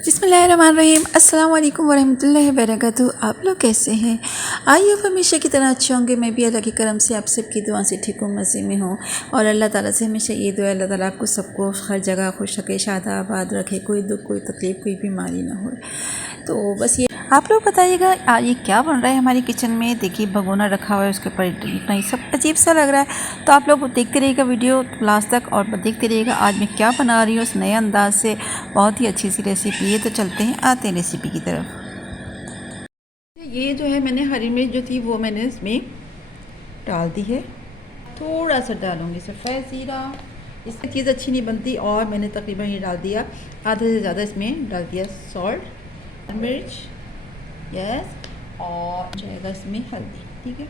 बिस्मिल्लाहिर्रहमानिर्रहीम। अस्सलाम वालेकुम वरहमतुल्लाहि वबरकातुहू। आप लोग कैसे हैं? आई होप हमेशा की तरह अच्छे होंगे। मैं भी अल्लाह के करम से आप सबकी दुआ से ठीक हूँ, मज़े में हूँ। और अल्लाह ताला से हमेशा ये दुआ, अल्लाह ताला आपको सबको हर जगह खुश रखे, शादाबाद रखे, कोई दुख, कोई तकलीफ़, कोई बीमारी ना हो। तो बस ये आप लोग बताइएगा आज ये क्या बन रहा है हमारी किचन में। देखिए भगोना रखा हुआ है, उसके ऊपर इतना ही सब अजीब सा लग रहा है। तो आप लोग देखते रहिएगा वीडियो लास्ट तक और देखते रहिएगा आज मैं क्या बना रही हूँ उस नए अंदाज से। बहुत ही अच्छी सी रेसिपी है। तो चलते हैं, आते हैं रेसिपी की तरफ। ये जो है मैंने हरी मिर्च जो थी वो मैंने इसमें डाल दी है। थोड़ा सा डालूँगी सफ़ेद ज़ीरा, इससे चीज़ अच्छी नहीं बनती। और मैंने तकरीबन ये डाल दिया आधे से ज़्यादा, इसमें डाल दिया सॉल्ट, मिर्च, यस, और जाएगा इसमें हल्दी। ठीक है,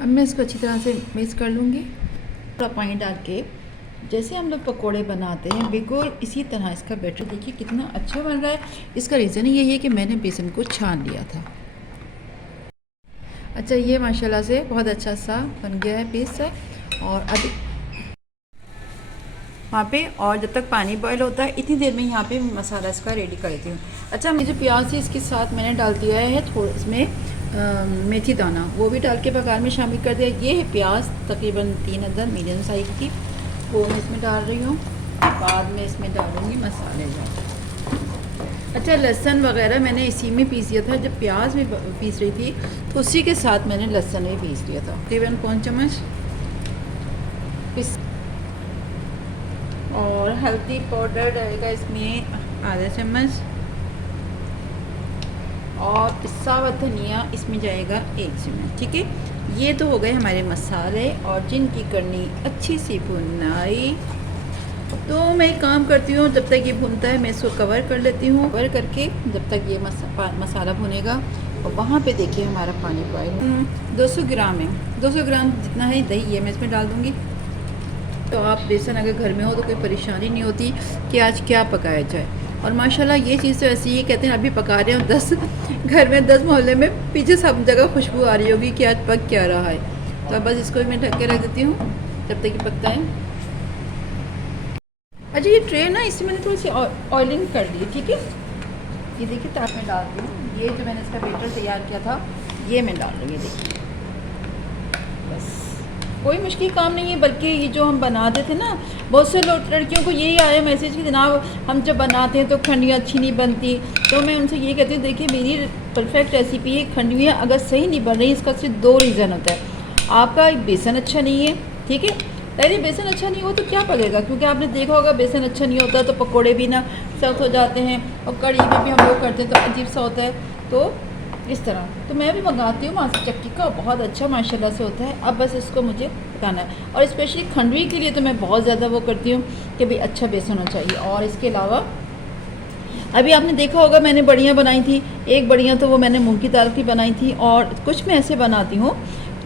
अब मैं इसको अच्छी तरह से मिक्स कर लूँगी। थोड़ा पानी डाल के जैसे हम लोग पकोड़े बनाते हैं बिल्कुल इसी तरह इसका बैटर देखिए कितना अच्छा बन रहा है। इसका रीज़न यही है कि मैंने बेसन को छान लिया था। अच्छा, ये माशाल्लाह से बहुत अच्छा सा बन गया है पीस। और अभी वहाँ पे और जब तक पानी बॉयल होता है इतनी देर में यहाँ पे मसाला इसका रेडी कर देती हूँ। अच्छा, मुझे प्याज है इसके साथ मैंने डाल दिया है थोड़ा इसमें मेथी दाना, वो भी डाल के बघार में शामिल कर दिया। ये है प्याज तकरीबन 3 अदद मीडियम साइज़ की, वो मैं इसमें डाल रही हूँ। बाद में इसमें डालूँगी मसाले जो। अच्छा, लहसुन वगैरह मैंने इसी में पीस दिया था जब प्याज में पीस रही थी, तो उसी के साथ मैंने लहसुन भी पीस लिया था। तकरीबन 5 चम्मच पीस। और हल्दी पाउडर डालेगा इसमें आधा चम्मच। और पिसा हुआ धनिया इसमें जाएगा 1 चम्मच। ठीक है, ये तो हो गए हमारे मसाले और जिनकी करनी अच्छी सी भुनाई। तो मैं काम करती हूँ, जब तक ये भुनता है मैं इसको कवर कर लेती हूँ। कवर करके जब तक ये मसाला भुनेगा, और वहाँ पे देखिए हमारा पानी बॉयल 200 ग्राम है। 200 ग्राम जितना है दही है मैं इसमें डाल दूँगी। तो आप बेसन अगर घर में हो तो कोई परेशानी नहीं होती कि आज क्या पकाया जाए। और माशाल्लाह ये चीज़ तो ऐसी है, कहते हैं अभी पका रहे हो 10 घर में 10 मोहल्ले में पीछे सब जगह खुशबू आ रही होगी कि आज पक क्या रहा है। तो अब बस इसको मैं ढक के रख देती हूँ जब तक ये पकता है। अच्छा, ये ट्रे ना इससे मैंने थोड़ी सी ऑयलिंग कर दी। ठीक है, ये देखिए ताप में डाल दी हूँ। ये जो मैंने इसका बैटर तैयार किया था ये मैं डाल रही हूँ। देखिए बस कोई मुश्किल काम नहीं है, बल्कि ये जो हम बनाते थे ना, बहुत से लड़कियों को यही आया मैसेज कि जनाब हम जब बनाते हैं तो खंडवियाँ अच्छी नहीं बनती। तो मैं उनसे ये कहती हूँ देखिए मेरी परफेक्ट रेसिपी है। खंडवियाँ अगर सही नहीं बन रही इसका सिर्फ 2 रीज़न होता है। आपका बेसन अच्छा नहीं है। ठीक है, अरे बेसन अच्छा नहीं हो तो क्या पकेगा, क्योंकि आपने देखा होगा बेसन अच्छा नहीं होता तो पकोड़े भी ना सख्त हो जाते हैं, और कढ़ी में भी हम लोग करते हैं तो अजीब सा होता है। तो इस तरह तो मैं भी मंगाती हूँ मासी चक्की का, बहुत अच्छा माशाल्लाह से होता है। अब बस इसको मुझे पकाना है। और स्पेशली खंडवी के लिए तो मैं बहुत ज़्यादा वो करती हूँ कि भाई अच्छा बेसन होना चाहिए। और इसके अलावा अभी आपने देखा होगा मैंने बड़ियाँ बनाई थी। एक बड़ियाँ तो वो मैंने मूंग की दाल की बनाई थी, और कुछ मैं ऐसे बनाती हूँ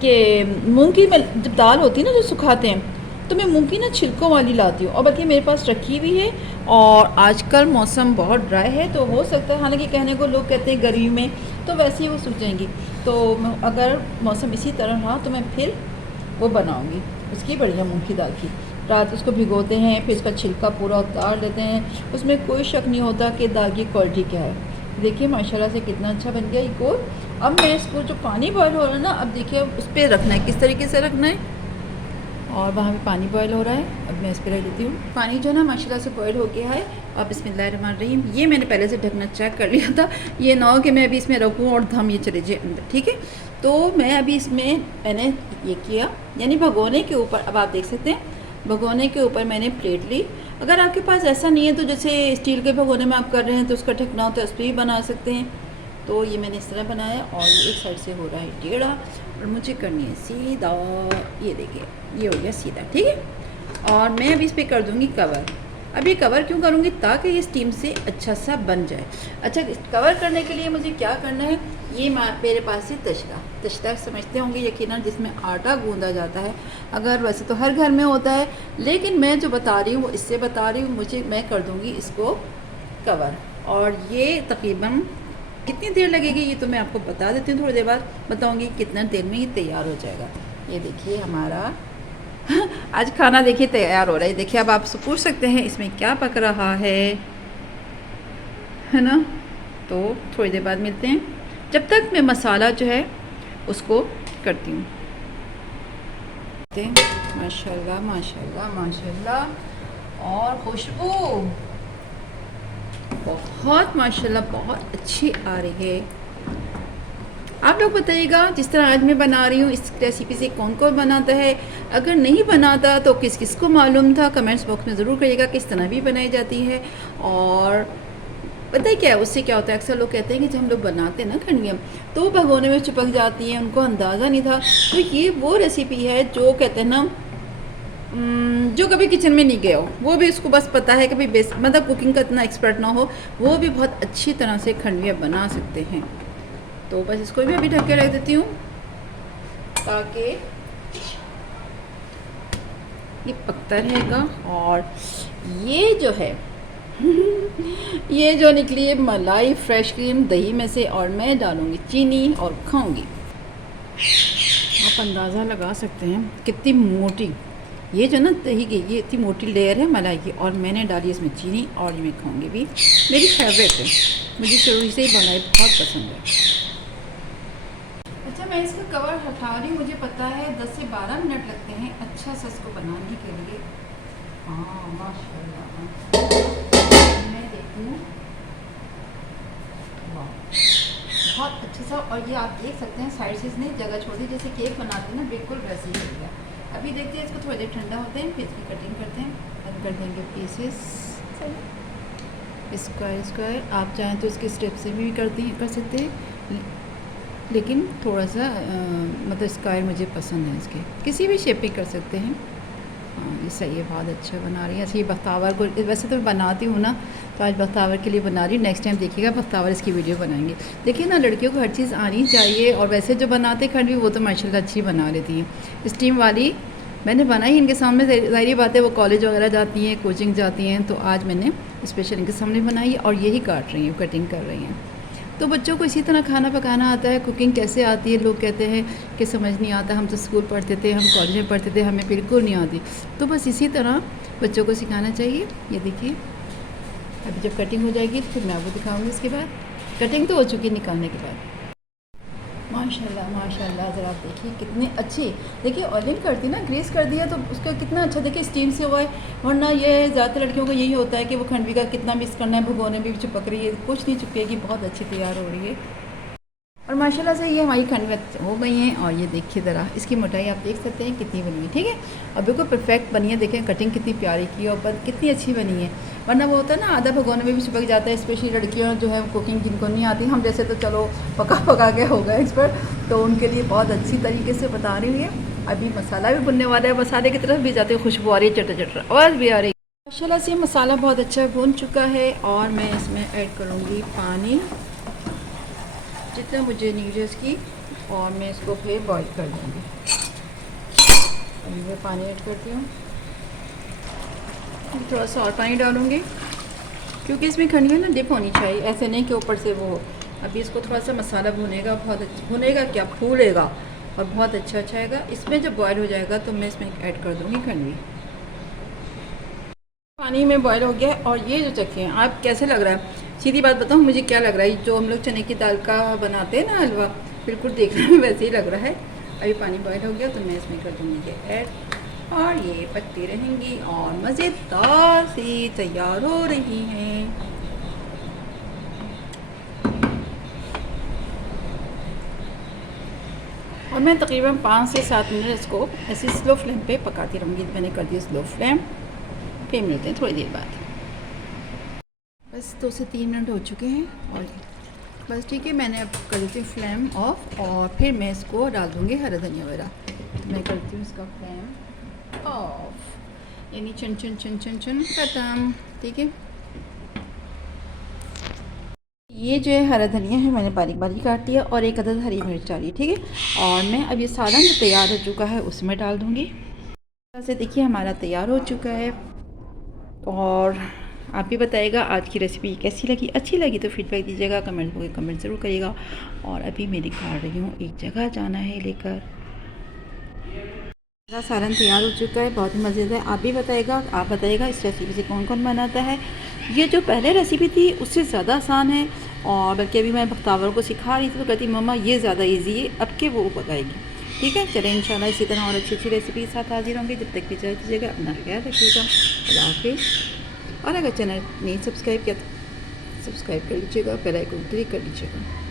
कि मूंग की जब दाल होती है ना जो सुखाते हैं, तो मैं मूंग की ना छिलकों वाली लाती हूँ। और बल्कि मेरे पास रखी भी है। और आजकल मौसम बहुत ड्राई है तो हो सकता है, हालांकि कहने को लोग कहते हैं गर्मी में तो वैसे ही वो सूख जाएंगी। तो अगर मौसम इसी तरह रहा तो मैं फिर वो बनाऊँगी उसकी बढ़िया मूंग की दाल की। रात उसको भिगोते हैं, फिर इसका छिलका पूरा उतार लेते हैं। उसमें कोई शक नहीं होता कि दाल की क्वालिटी क्या है। देखिए माशाल्लाह से कितना अच्छा बन गया ये गोल। अब मैं इसको जो पानी बॉयल हो रहा है ना, अब देखिए उस पर रखना है, किस तरीके से रखना है। और वहाँ पे पानी बॉयल हो रहा है, अब मैं इस पर रख देती हूँ। पानी जो है ना माशाल्लाह से बॉयल हो गया है। अब बिस्मिल्लाहिर्रहमानिर्रहीम, ये मैंने पहले से ढकना चेक कर लिया था, ये ना हो कि मैं अभी इसमें रखूँ और दम ये चले जाए अंदर। ठीक है, तो मैं अभी इसमें मैंने ये किया, यानी भगोने के ऊपर, अब आप देख सकते हैं भगोने के ऊपर मैंने प्लेट ली। अगर आपके पास ऐसा नहीं है तो जैसे स्टील के भगोने में आप कर रहे हैं तो उसका ढकना होता है, उस पर भी बना सकते हैं। तो ये मैंने इस तरह बनाया, और ये एक साइड से हो रहा है टेढ़ा, और मुझे करनी है सीधा। ये देखिए ये हो गया सीधा। ठीक है, और मैं अभी इस पर कर दूँगी कवर। अब ये कवर क्यों करूँगी, ताकि ये स्टीम से अच्छा सा बन जाए। अच्छा, कवर करने के लिए मुझे क्या करना है, ये मेरे पास है तश्ता समझते होंगे यकीनन, जिसमें आटा गूंदा जाता है। अगर वैसे तो हर घर में होता है, लेकिन मैं जो बता रही हूँ वो इससे बता रही हूँ। मैं कर दूँगी इसको कवर। और ये तकरीबन कितनी देर लगेगी ये तो मैं आपको बता देती हूँ, थोड़ी देर बाद बताऊँगी कितना देर में ये तैयार हो जाएगा। ये देखिए हमारा आज खाना देखिए तैयार हो रहा है। देखिए अब आप पूछ सकते हैं इसमें क्या पक रहा है। है ना। तो थोड़ी देर बाद मिलते हैं, जब तक मैं मसाला जो है उसको करती हूँ। माशाल्लाह माशाल्लाह माशाल्लाह, और खुशबू बहुत माशाल्लाह बहुत अच्छी आ रही है। आप लोग बताइएगा जिस तरह आज मैं बना रही हूँ इस रेसिपी से कौन कौन बनाता है, अगर नहीं बनाता तो किस किस को मालूम था, कमेंट्स बॉक्स में ज़रूर करिएगा किस तरह भी बनाई जाती है। और पता है क्या है, उससे क्या होता है, अक्सर लोग कहते हैं कि जब हम लोग बनाते हैं ना खंडवियाँ तो भगोने में चिपक जाती हैं, उनको अंदाज़ा नहीं था। तो ये वो रेसिपी है जो कहते हैं ना, जो कभी किचन में नहीं गया हो वो भी उसको बस पता है कि भाई बेस मतलब कुकिंग का इतना एक्सपर्ट ना हो, वो भी बहुत अच्छी तरह से खंडवियाँ बना सकते हैं। तो बस इसको भी अभी ढक के रख देती हूँ ताकि ये पकता रहेगा। और ये जो है ये जो निकली है मलाई फ्रेश क्रीम दही में से, और मैं डालूँगी चीनी और खाऊंगी। आप अंदाज़ा लगा सकते हैं कितनी मोटी ये जो ना दही की ये इतनी मोटी लेयर है मलाई की, और मैंने डाली इसमें चीनी, और ये मैं खाऊंगी भी। मेरी फेवरेट है, मुझे शुरू से ही मलाई बहुत पसंद है। अच्छा, मैं इसका कवर हटा रही हूँ, मुझे पता है 10 से 12 मिनट लगते हैं अच्छा सा इसको बनाने के लिए। हाँ माशाल्लाह, मैं देखूँ बहुत अच्छा सा। और ये आप देख सकते हैं साइड से इसने जगह छोड़ दी, जैसे केक बनाते हैं ना बिल्कुल वैसे ही हो गया। अभी देखते हैं इसको थोड़ी देर ठंडा होते हैं फिर इसकी कटिंग करते हैं, कट कर देंगे पीसेस स्क्वायर स्क्वायर। आप चाहें तो इसके स्टेप से भी कर सकते हैं, लेकिन थोड़ा सा मतलब स्क्वायर मुझे पसंद है, इसके किसी भी शेप पे कर सकते हैं। हाँ ये सही है, बहुत अच्छा बना रही है। ऐसे ये बख्तावर को वैसे तो मैं बनाती हूँ ना, तो आज बख्तावर के लिए बना रही हूँ, नेक्स्ट टाइम देखिएगा बख्तावर इसकी वीडियो बनाएंगे। देखिए ना, लड़कियों को हर चीज़ आनी चाहिए, और वैसे जो बनाते खंड भी वो तो माशाल्लाह अच्छी बना लेती हैं। स्टीम वाली मैंने बनाई इनके सामने, ज़ाहिर बात है वो कॉलेज वगैरह जाती हैं, कोचिंग जाती हैं, तो आज मैंने स्पेशल इनके सामने बनाई है, और यही काट रही हैं, कटिंग कर रही हैं। तो बच्चों को इसी तरह खाना पकाना आता है, कुकिंग कैसे आती है, लोग कहते हैं कि समझ नहीं आता, हम तो स्कूल पढ़ते थे, हम कॉलेज में पढ़ते थे, हमें बिल्कुल नहीं आती। तो बस इसी तरह बच्चों को सिखाना चाहिए। ये देखिए अभी जब कटिंग हो जाएगी तो फिर मैं आपको दिखाऊंगी, इसके बाद कटिंग तो हो चुकी है निकालने के बाद। माशाल्लाह माशाल्लाह, ज़रा आप देखिए कितनी अच्छी, देखिए ऑयलिंग कर दी ना, ग्रीस कर दिया तो उसका कितना अच्छा देखिए स्टीम से हुआ है। वरना ये ज़्यादातर लड़कियों का यही होता है कि वो खंडवी का कितना मिक्स करना है, भगोने में भी चिपक रही है, कुछ नहीं चिपकेगी, बहुत अच्छी तैयार हो रही है। और माशाल्लाह से ये हमारी खंडवी हो गई हैं। और ये देखिए ज़रा इसकी मोटाई आप देख सकते हैं कितनी बनी है, ठीक है। अब बिल्कुल परफेक्ट बनी है, देखें कटिंग कितनी प्यारी की है, और कितनी अच्छी बनी है। वरना वो होता है ना आधा भगोने में भी चिपक जाता है, स्पेशली लड़कियों जो है कुकिंग जिनको नहीं आती, हम जैसे तो चलो पका के हो गए एक्सपर्ट, तो उनके लिए बहुत अच्छी तरीके से बता रही है। अभी मसाला भी भुनने वाला है, मसाले की तरफ भी जाते हैं, खुशबू आ रही है, चटर चटर आवाज़ भी आ रही है। माशाल्लाह से मसाला बहुत अच्छा भुन चुका है, और मैं इसमें ऐड करूँगी पानी जितना मुझे नीड है इसकी, और मैं इसको फिर बॉईल कर दूँगी। अभी मैं पानी ऐड करती हूँ, थोड़ा सा और पानी डालूँगी, क्योंकि इसमें खंडवी ना डिप होनी चाहिए, ऐसे नहीं कि ऊपर से वो हो। अभी इसको थोड़ा सा मसाला भुनेगा, बहुत अच्छा भुनेगा, क्या फूलेगा और बहुत अच्छा आएगा। इसमें जब बॉयल हो जाएगा तो मैं इसमें ऐड कर दूँगी खंडवी। पानी में बॉयल हो गया, और ये जो चखें आप कैसे लग रहा है, सीधी बात बताऊँ मुझे क्या लग रहा है, जो हम लोग चने की दाल का बनाते हैं ना हलवा, बिल्कुल देखने में वैसे ही लग रहा है। अभी पानी बॉयल हो गया तो मैं इसमें कर दूँगी ये ऐड, और ये पकती रहेंगी और मज़ेदार सी तैयार हो रही हैं। और मैं तकरीबन 5 से 7 मिनट इसको ऐसी स्लो फ्लेम पे पकाती रहूँगी। मैंने कर दी स्लो फ्लेम, फिर मिलते हैं थोड़ी देर बाद। बस 2 से 3 मिनट हो चुके हैं, और बस ठीक है, मैंने अब कर देती हूँ फ्लेम ऑफ, और फिर मैं इसको डाल दूँगी हरा धनिया वगैरह। मैं करती हूँ इसका फ्लेम ऑफ, यानी चन चन चन चन चन खत्म, ठीक है। ये जो है हरा धनिया है मैंने बारीक बारीक काट लिया, और एक अदद हरी मिर्च डाली, ठीक है। और मैं अब ये सालन जो तैयार हो चुका है उसमें डाल दूँगी। ऐसे देखिए हमारा तैयार हो चुका है, और आप भी बताइएगा आज की रेसिपी कैसी लगी। अच्छी लगी तो फीडबैक दीजिएगा, कमेंट ज़रूर करिएगा। और अभी मैं दिखा रही हूँ, एक जगह जाना है लेकर। मेरा सालन तैयार हो चुका है, बहुत ही मज़ेदार है। आप भी बताइएगा, आप बताइएगा इस रेसिपी से कौन कौन बनाता है। ये जो पहले रेसिपी थी उससे ज़्यादा आसान है, और बल्कि अभी मैं बख्तावर को सिखा रही थी तो कहती मम्मा ये ज़्यादा इजी है, अब के वो पकाएगी। ठीक है, चलें इंशाल्लाह इसी तरह और अच्छी अच्छी रेसिपी के साथ हाजिर होंगे। जब तक की इजाज़त दीजिएगा, अपना ख्याल रखिएगा। अल्लाह हाफिज़। और अगर चैनल नहीं सब्सक्राइब किया तो सब्सक्राइब कर लीजिएगा, बेल आइकन क्लिक कर लीजिएगा।